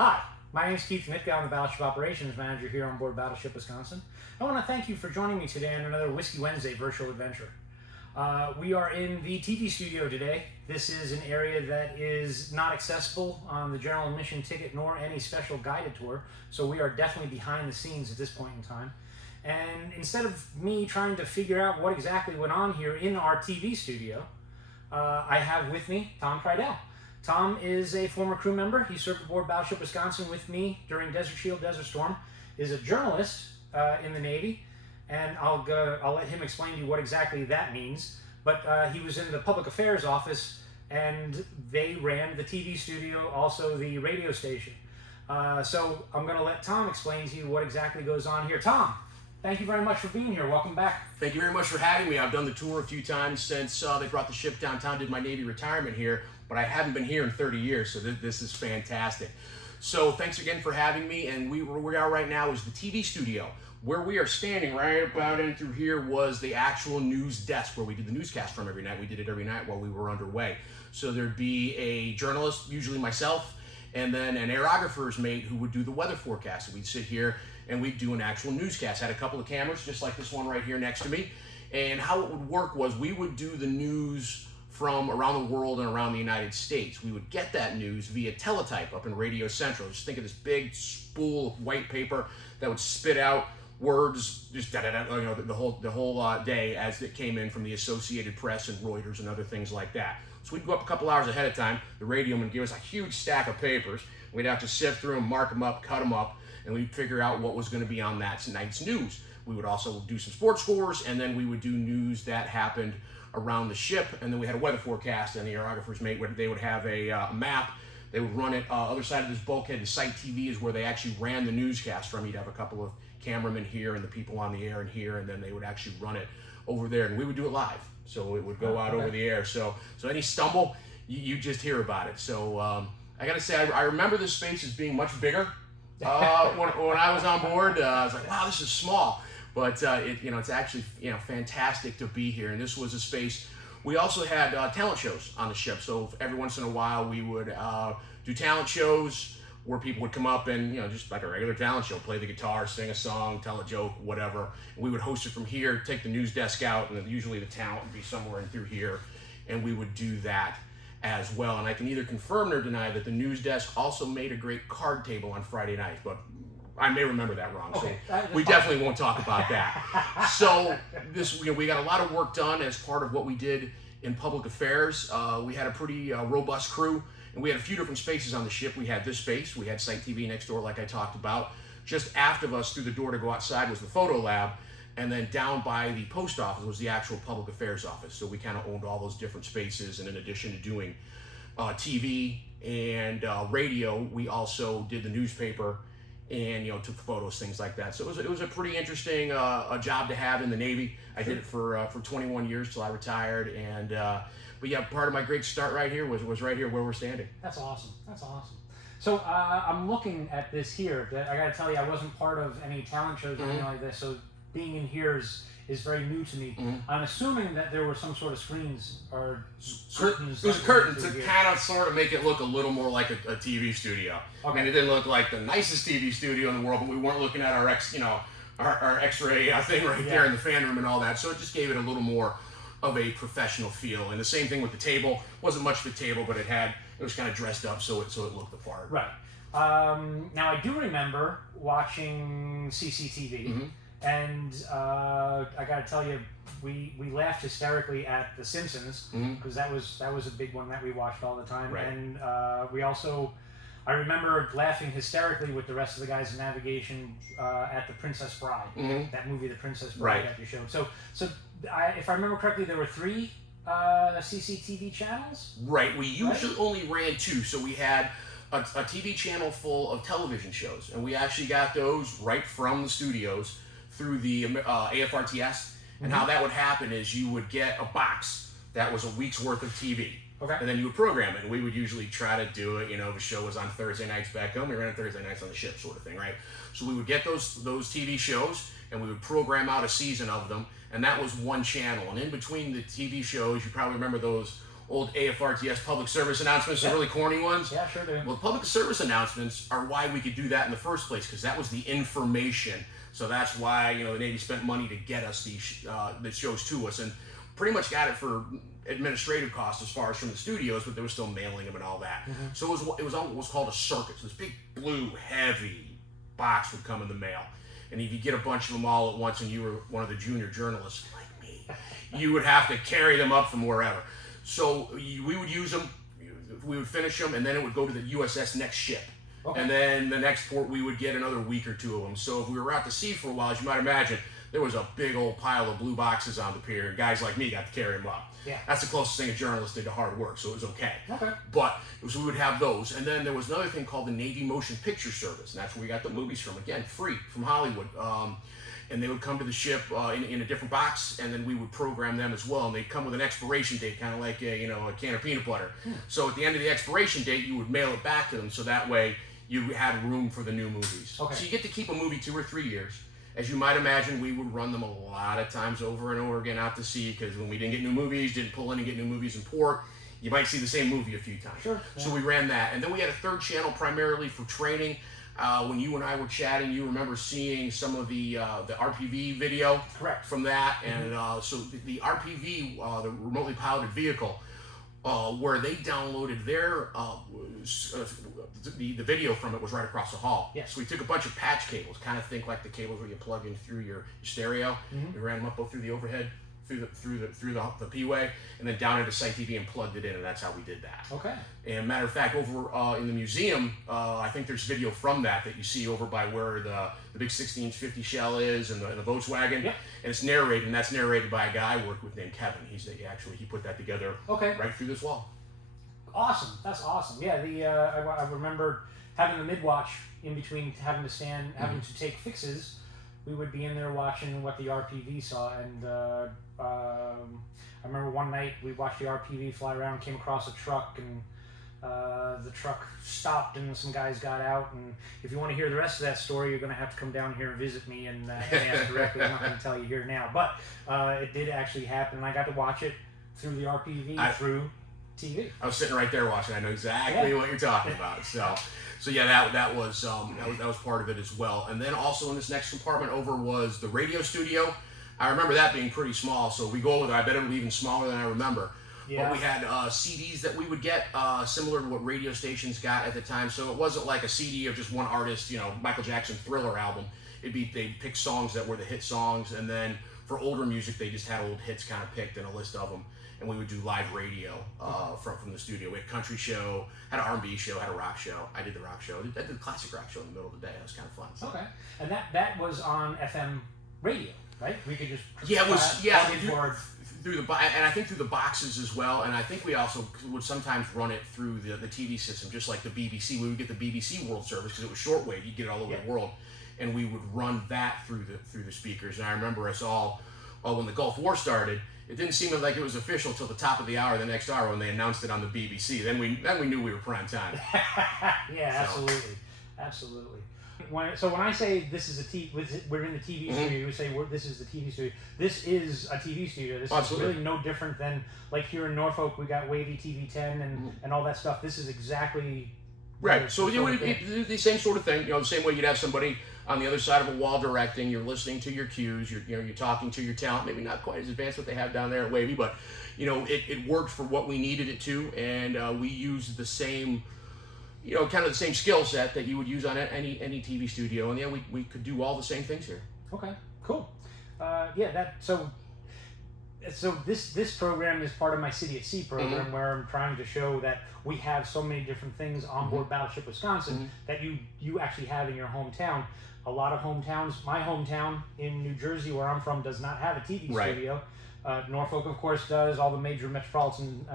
Hi, my name is Keith Nitka. I'm the Battleship Operations Manager here on board Battleship Wisconsin. I want to thank you for joining me today on another Whiskey Wednesday virtual adventure. We are in the TV studio today. This is an area that is not accessible on the general admission ticket nor any special guided tour, so we are definitely behind the scenes at this point in time. And instead of me trying to figure out what exactly went on here in our TV studio, I have with me Tom Crydell. Tom is a former crew member. He served aboard Battleship Wisconsin with me during Desert Shield, Desert Storm, is a journalist in the Navy, and I'll let him explain to you what exactly that means. But he was in the public affairs office, and they ran the TV studio, also the radio station. So I'm going to let Tom explain to you what exactly goes on here. Tom, thank you very much for being here. Welcome back. Thank you very much for having me. I've done the tour a few times since they brought the ship downtown, did my Navy retirement here, but I haven't been here in 30 years, so this is fantastic. So thanks again for having me, and where we are right now is the TV studio. Where we are standing right about in through here was the actual news desk where we did the newscast from every night. We did it every night while we were underway. So there'd be a journalist, usually myself, and then an aerographer's mate who would do the weather forecast. We'd sit here and we'd do an actual newscast. Had a couple of cameras, just like this one right here next to me. And how it would work was we would do the news from around the world and around the United States. We would get that news via teletype up in Radio Central. Just think of this big spool of white paper that would spit out words, just the whole day as it came in from the Associated Press and Reuters and other things like that. So we'd go up a couple hours ahead of time. The radio would give us a huge stack of papers. We'd have to sift through them, mark them up, cut them up, and we'd figure out what was going to be on that night's news. We would also do some sports scores, and then we would do news that happened around the ship, and then we had a weather forecast, and the aerographer's mate would have a map. They would run it other side of this bulkhead. The site TV is where they actually ran the newscast from. You'd have a couple of cameramen here and the people on the air in here, and then they would actually run it over there, and we would do it live. So it would go out over the air. So any stumble, you just hear about it. So I got to say, I remember this space as being much bigger when I was on board. I was like, wow, this is small. But it's actually fantastic to be here. And this was a space. We also had talent shows on the ship. So every once in a while we would do talent shows where people would come up and just like a regular talent show, play the guitar, sing a song, tell a joke, whatever. And we would host it from here, take the news desk out, and then usually the talent would be somewhere in through here, and we would do that as well. And I can either confirm or deny that the news desk also made a great card table on Friday nights, but I may remember that wrong, okay, so we definitely won't talk about that. So we got a lot of work done as part of what we did in public affairs. We had a pretty robust crew, and we had a few different spaces on the ship. We had this space, we had Site TV next door like I talked about. Just after us through the door to go outside was the photo lab, and then down by the post office was the actual public affairs office. So we kind of owned all those different spaces, and in addition to doing TV and radio, we also did the newspaper and took photos, things like that. So it was a pretty interesting a job to have in the Navy. I did it for 21 years till I retired, and but yeah, part of my great start right here was right here where we're standing. That's awesome. That's awesome. So I'm looking at this here. I got to tell you, I wasn't part of any talent shows or anything like this. So being in here is very new to me. I'm assuming that there were some sort of screens or curtains. It was curtains to kind of sort of make it look a little more like a TV studio. Okay. And it didn't look like the nicest TV studio in the world, but we weren't looking at our X-ray thing right there in the fan room and all that. So it just gave it a little more of a professional feel. And the same thing with the table. Wasn't much of a table, but it was kind of dressed up so it looked the part. Right. Now I do remember watching CCTV. And I got to tell you, we laughed hysterically at The Simpsons because that was a big one that we watched all the time. Right. And I remember laughing hysterically with the rest of the guys in navigation at The Princess Bride, that movie, The Princess Bride, that you showed. So if I remember correctly, there were 3 CCTV channels. Right. We usually only ran 2, so we had a TV channel full of television shows, and we actually got those right from the studios through the AFRTS. And how that would happen is you would get a box that was a week's worth of TV. Okay. And then you would program it, and we would usually try to do it, the show was on Thursday nights back home, we ran on Thursday nights on the ship sort of thing, right? So we would get those TV shows, and we would program out a season of them, and that was one channel. And in between the TV shows, you probably remember those old AFRTS public service announcements, the really corny ones. Yeah, sure do. Well, public service announcements are why we could do that in the first place, because that was the information. So that's why the Navy spent money to get us these the shows to us, and pretty much got it for administrative costs as far as from the studios, but they were still mailing them and all that. So it was what was called a circuit. So this big blue heavy box would come in the mail, and if you get a bunch of them all at once, and you were one of the junior journalists like me, you would have to carry them up from wherever. So we would use them, we would finish them, and then it would go to the USS next ship. Okay. And then the next port, we would get another week or two of them. So if we were out to sea for a while, as you might imagine, there was a big old pile of blue boxes on the pier, and guys like me got to carry them up. Yeah. That's the closest thing a journalist did to hard work, so it was okay. Okay. But we would have those. And then there was another thing called the Navy Motion Picture Service, and that's where we got the movies from, again, free, from Hollywood. And they would come to the ship in a different box, and then we would program them as well. And they'd come with an expiration date, kind of like a can of peanut butter. So at the end of the expiration date, you would mail it back to them, so that way you had room for the new movies. Okay. So you get to keep a movie 2 or 3 years. As you might imagine, we would run them a lot of times over and over again out to sea, because when we didn't get new movies, didn't pull in and get new movies in port, you might see the same movie a few times. Sure. Yeah. So we ran that. And then we had a third channel primarily for training. When you and I were chatting, you remember seeing some of the RPV video. Correct. From that. And so the RPV, the remotely piloted vehicle, where they downloaded their the video from it was right across the hall. Yes. So we took a bunch of patch cables, kind of think like the cables where you plug in through your stereo. We ran them up both through the overhead, through the P-way, and then down into Site TV and plugged it in, and that's how we did that. Okay. And matter of fact, over in the museum, I think there's video from that you see over by where the big 1650 shell is, and the Volkswagen. Yep. And it's narrated, and that's narrated by a guy I worked with named Kevin. He put that together. Okay. Right through this wall. Awesome. That's awesome. Yeah. I remember having the mid-watch in between having to stand, having to take fixes. We would be in there watching what the RPV saw, and I remember one night we watched the RPV fly around, came across a truck, and the truck stopped, and some guys got out. And if you want to hear the rest of that story, you're going to have to come down here and visit me and ask directly. I'm not going to tell you here now, but it did actually happen, and I got to watch it through the RPV through TV. I was sitting right there watching. I know exactly what you're talking about. So yeah, that was part of it as well. And then also in this next compartment over was the radio studio. I remember that being pretty small. So we go with it. I bet it would be even smaller than I remember. Yeah. But we had CDs that we would get similar to what radio stations got at the time. So it wasn't like a CD of just one artist, Michael Jackson Thriller album. They'd pick songs that were the hit songs, and then for older music, they just had old hits kind of picked and a list of them. And we would do live radio from the studio. We had a country show, had an R&B show, had a rock show. I did the rock show. I did the classic rock show in the middle of the day. It was kind of fun. So. Okay. And that was on FM radio, right? We could just through the and I think through the boxes as well. And I think we also would sometimes run it through the TV system, just like the BBC. We would get the BBC World Service because it was shortwave. You'd get it all over the world, and we would run that through the speakers. And I remember us all when the Gulf War started. It didn't seem like it was official till the top of the hour, the next hour, when they announced it on the BBC. Then we knew we were prime time. Yeah, absolutely. When I say this is we're in the TV studio, we say this is the TV studio. This is a TV studio. This is really no different than like here in Norfolk. We got Wavy TV10 and all that stuff. This is exactly right. So the same sort of thing. The same way you'd have somebody on the other side of a wall directing. You're listening to your cues. You're talking to your talent. Maybe not quite as advanced what they have down there at Wavy, but it worked for what we needed it to, and we used the same. Kind of the same skill set that you would use on any TV studio, and we could do all the same things here. Okay, cool. So this program is part of my City at Sea program, where I'm trying to show that we have so many different things on board Battleship Wisconsin that you actually have in your hometown. A lot of hometowns, my hometown in New Jersey, where I'm from, does not have a TV studio. Norfolk, of course, does. All the major metropolitan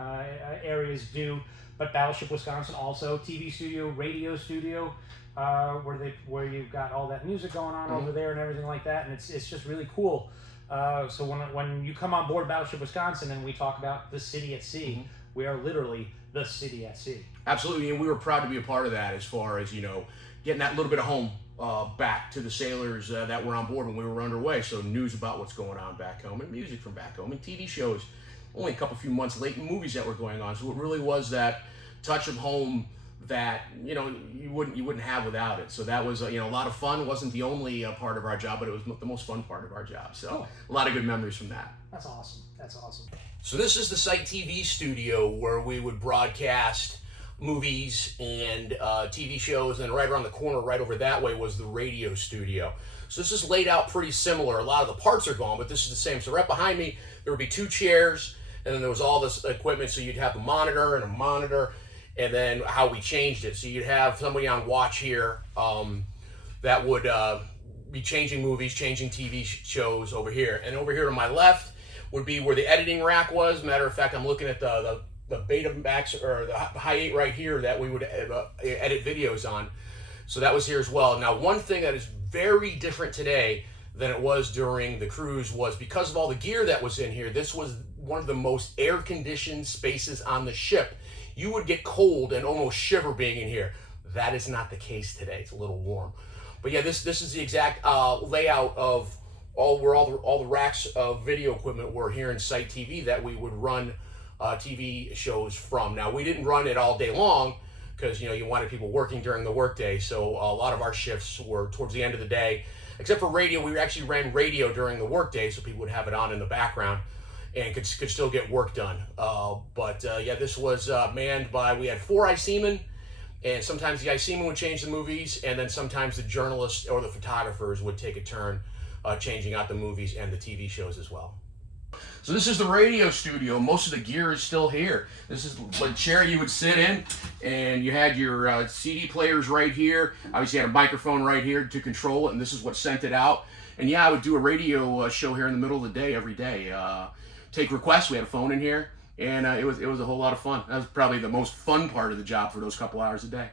areas do. But Battleship Wisconsin also TV studio, radio studio, where you've got all that music going on over there and everything like that, and it's just really cool. So when you come on board Battleship Wisconsin and we talk about the City at Sea, we are literally the City at Sea. Absolutely, and we were proud to be a part of that as far as getting that little bit of home back to the sailors that were on board when we were underway. So news about what's going on back home, and music from back home, and TV shows only a few months late in movies that were going on. So it really was that touch of home that you wouldn't have without it. So that was a lot of fun. It wasn't the only part of our job, but it was the most fun part of our job. So a lot of good memories from that. That's awesome. That's awesome. So this is the Site TV studio where we would broadcast movies and TV shows, and right around the corner, right over that way, was the radio studio. So this is laid out pretty similar. A lot of the parts are gone, but this is the same. So right behind me, there would be 2 chairs, and then there was all this equipment. So you'd have a monitor, and then how we changed it. So you'd have somebody on watch here that would be changing movies, changing TV shows over here. And over here to my left would be where the editing rack was. Matter of fact, I'm looking at the Betamax or the High 8 right here that we would edit videos on. So that was here as well. Now, one thing that is very different today than it was during the cruise was because of all the gear that was in here, this was one of the most air-conditioned spaces on the ship. You would get cold and almost shiver being in here. That is not the case today. It's a little warm. But yeah, this is the exact layout of all the racks of video equipment were here in Site TV that we would run TV shows from. Now, we didn't run it all day long because you wanted people working during the workday. So a lot of our shifts were towards the end of the day, except for radio. We actually ran radio during the workday, so people would have it on in the background and could still get work done. Yeah, this was manned by, we had 4 IC-men, and sometimes the IC-men would change the movies, and then sometimes the journalists or the photographers would take a turn changing out the movies and the TV shows as well. So this is the radio studio. Most of the gear is still here. This is what chair you would sit in, and you had your CD players right here. Obviously you had a microphone right here to control it, and this is what sent it out. And yeah, I would do a radio show here in the middle of the day every day. Take requests. We had a phone in here, and it was a whole lot of fun. That was probably the most fun part of the job for those couple hours a day.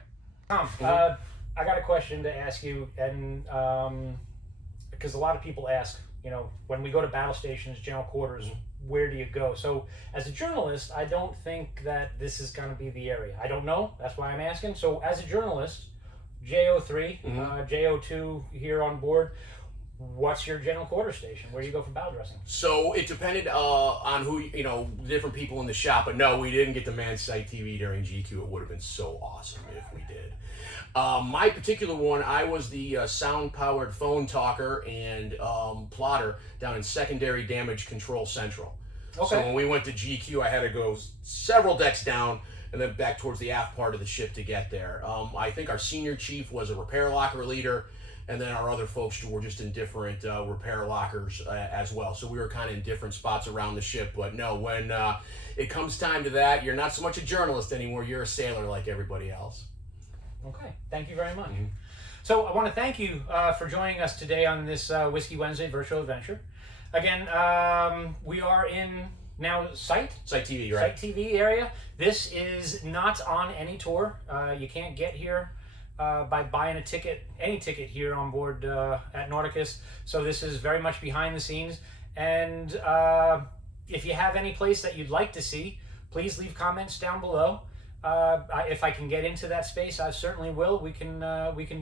Tom, I got a question to ask you, and because a lot of people ask, when we go to battle stations, general quarters, where do you go? So as a journalist, I don't think that this is going to be the area. I don't know. That's why I'm asking. So as a journalist, JO3, JO2 here on board, what's your general quarter station? Where do you go for battle dressing? So it depended on who, different people in the shop. But no, we didn't get to man Site TV during GQ. It would have been so awesome if we did. My particular one, I was the sound-powered phone talker and plotter down in Secondary Damage Control Central. Okay. So when we went to GQ, I had to go several decks down and then back towards the aft part of the ship to get there. I think our senior chief was a repair locker leader, and then our other folks were just in different repair lockers as well. So we were kind of in different spots around the ship. But no, when it comes time to that, you're not so much a journalist anymore. You're a sailor like everybody else. Okay, thank you very much. So I want to thank you for joining us today on this Whiskey Wednesday virtual adventure. Again, we are in now Site TV, right? Site TV area. This is not on any tour. You can't get here by buying any ticket here on board at Nauticus. So this is very much behind the scenes. And if you have any place that you'd like to see, please leave comments down below. If I can get into that space, I certainly will. We can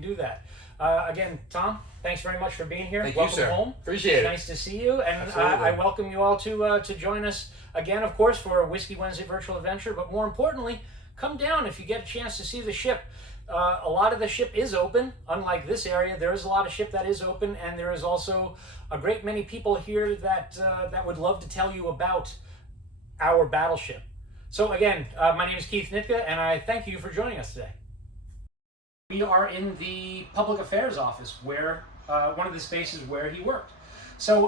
do that. Again, Tom, thanks very much for being here. Thank welcome you, sir. Home. Appreciate it. Nice to see you, and Absolutely. I welcome you all to join us again, of course, for a Whiskey Wednesday virtual adventure. But more importantly, come down if you get a chance to see the ship. A lot of the ship is open. Unlike this area, there is a lot of ship that is open, and there is also a great many people here that would love to tell you about our battleship. So again, my name is Keith Nitka, and I thank you for joining us today. We are in the public affairs office, where one of the spaces where he worked. So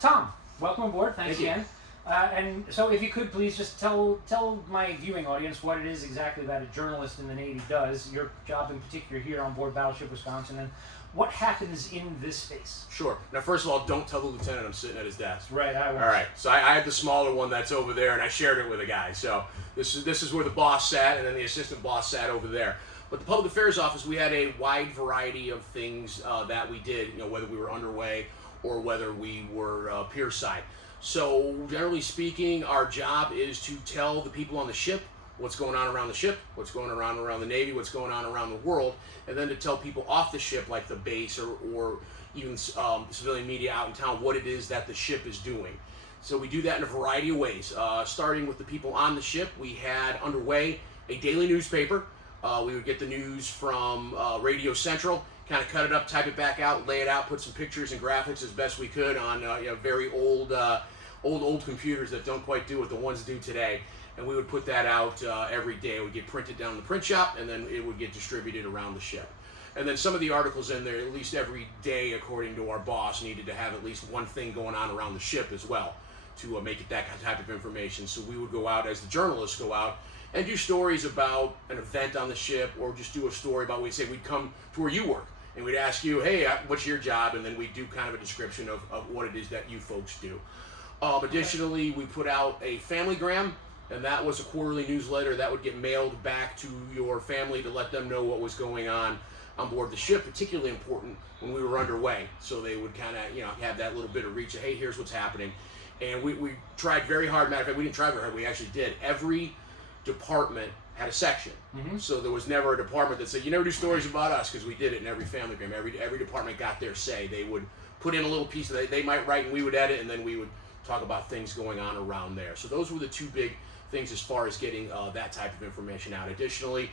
Tom, welcome aboard. Thanks again. And so if you could please just tell my viewing audience what it is exactly that a journalist in the Navy does, your job in particular here on board Battleship Wisconsin, and what happens in this space. Sure. Now, first of all, don't tell the lieutenant I'm sitting at his desk. Right, I won't. All right. So I have the smaller one that's over there, and I shared it with a guy. So this is where the boss sat, and then the assistant boss sat over there. But the public affairs office, we had a wide variety of things that we did, whether we were underway or whether we were pier side. So generally speaking, our job is to tell the people on the ship what's going on around the ship, what's going on around the Navy, what's going on around the world, and then to tell people off the ship, like the base or even civilian media out in town, what it is that the ship is doing. So we do that in a variety of ways. Starting with the people on the ship, we had underway a daily newspaper. We would get the news from Radio Central, kind of cut it up, type it back out, lay it out, put some pictures and graphics as best we could on very old computers that don't quite do what the ones do today. And we would put that out every day. It would get printed down in the print shop, and then it would get distributed around the ship. And then some of the articles in there, at least every day, according to our boss, needed to have at least one thing going on around the ship as well to make it that type of information. So we would go out, as the journalists go out, and do stories about an event on the ship, or just do a story about, we'd come to where you work, and we'd ask you, hey, what's your job? And then we'd do kind of a description of what it is that you folks do. Additionally, we put out a Familygram, and that was a quarterly newsletter that would get mailed back to your family to let them know what was going on board the ship, particularly important when we were underway. So they would kind of, have that little bit of reach of, hey, here's what's happening. And we tried very hard. Matter of fact, we didn't try very hard. We actually did. Every department had a section. So there was never a department that said, you never do stories about us, because we did it in every Familygram. Every department got their say. They would put in a little piece that they might write, and we would edit, and then we would talk about things going on around there. So those were the two big things as far as getting that type of information out. Additionally,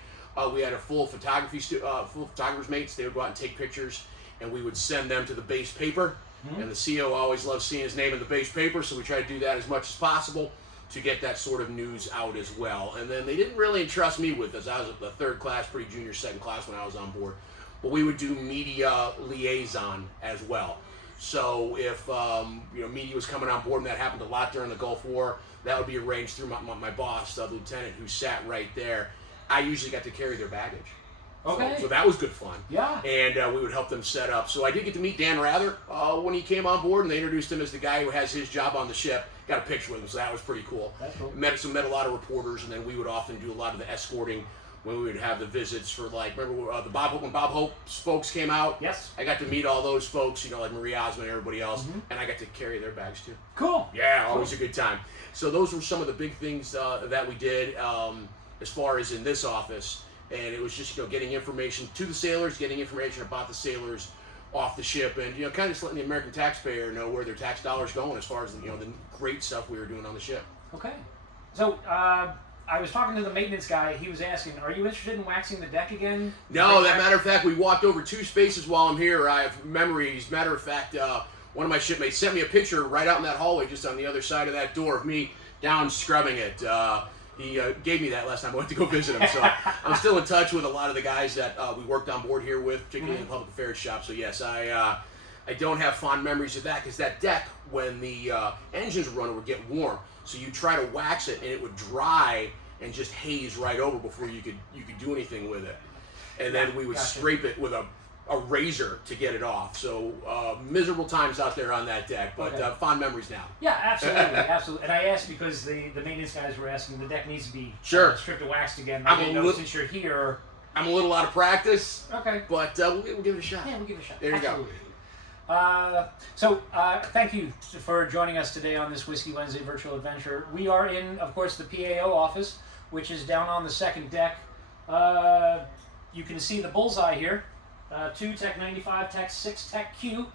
we had a full photographer's mates. They would go out and take pictures, and we would send them to the base paper. And the CO always loves seeing his name in the base paper, so we try to do that as much as possible to get that sort of news out as well. And then they didn't really entrust me with this. I was a third class, pretty junior, second class when I was on board. But we would do media liaison as well. So if media was coming on board, and that happened a lot during the Gulf War, that would be arranged through my boss, the lieutenant, who sat right there. I usually got to carry their baggage. Okay. So that was good fun. Yeah. And we would help them set up. So I did get to meet Dan Rather when he came on board, and they introduced him as the guy who has his job on the ship. Got a picture with him, so that was pretty cool. That's cool. Met a lot of reporters, and then we would often do a lot of the escorting when we would have the visits for, remember when Bob Hope's folks came out? Yes. I got to meet all those folks, like Marie Osmond and everybody else, and I got to carry their bags too. Cool. Yeah, always a good time. So those were some of the big things that we did as far as in this office. And it was just, getting information to the sailors, getting information about the sailors off the ship, and, kind of just letting the American taxpayer know where their tax dollars going as far as, the great stuff we were doing on the ship. Okay. So, I was talking to the maintenance guy. He was asking, are you interested in waxing the deck again? No, as a matter of fact, we walked over 2 spaces while I'm here. I have memories. Matter of fact, one of my shipmates sent me a picture right out in that hallway, just on the other side of that door, of me down scrubbing it. He gave me that last time I went to go visit him. So I'm still in touch with a lot of the guys that we worked on board here with, particularly in the public affairs shop. So yes, I don't have fond memories of that, because that deck, when the engines were running, would get warm. So you try to wax it, and it would dry and just haze right over before you could do anything with it. And then we would scrape it with a razor to get it off. So miserable times out there on that deck, but fond memories now. Yeah, absolutely, absolutely. And I asked because the maintenance guys were asking, the deck needs to be stripped and waxed again. I didn't know, since you're here. I'm a little out of practice. Okay. But we'll give it a shot. Yeah, we'll give it a shot. There you absolutely. go. So thank you for joining us today on this Whiskey Wednesday virtual adventure. We are in, of course, the PAO office, which is down on the second deck. You can see the bullseye here. 2 Tech 95, Tech 6, Tech Q.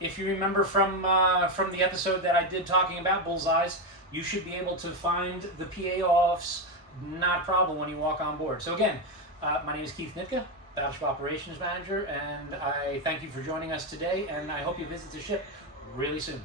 If you remember from the episode that I did talking about bullseyes, you should be able to find the PAO office, not a problem, when you walk on board. So again, my name is Keith Nitka, Battleship Operations Manager, and I thank you for joining us today, and I hope you visit the ship really soon.